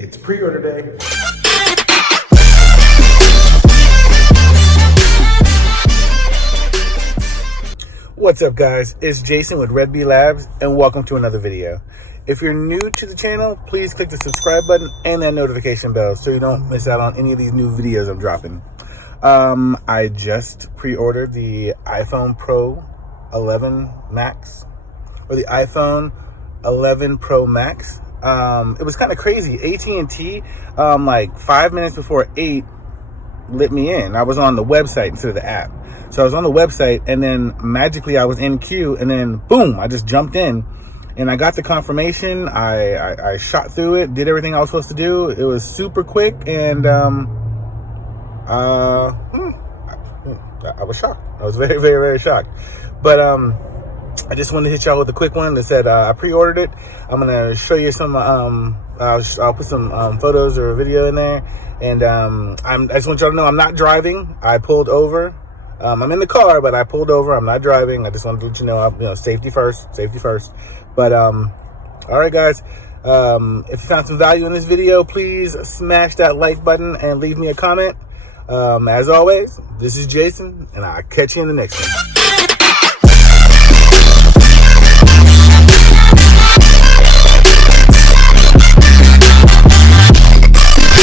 It's pre-order day. What's up, guys? It's Jason with Red Bee Labs, and welcome to another video. If you're new to the channel, please click the subscribe button and that notification bell so you don't miss out on any of these new videos I'm dropping. I just pre-ordered the iPhone Pro 11 Max, or the iPhone 11 Pro Max. It was kind of crazy. AT&T, like 5 minutes before 8, let me in. I was on the website instead of the app. So I was on the website, and then magically I was in queue, and then boom, I just jumped in, and I got the confirmation. I shot through it, did everything I was supposed to do. It was super quick, and I was shocked. I was very, very, very shocked. But I just wanted to hit y'all with a quick one that said I pre-ordered it. I'm gonna show you some. I'll put some photos or video in there, and I just want y'all to know I'm not driving. I pulled over. I'm in the car, but I pulled over. I'm not driving. I just wanted to let you know, safety first, safety first. But all right, guys. If you found some value in this video, please smash that like button and leave me a comment. As always, this is Jason, and I'll catch you in the next one.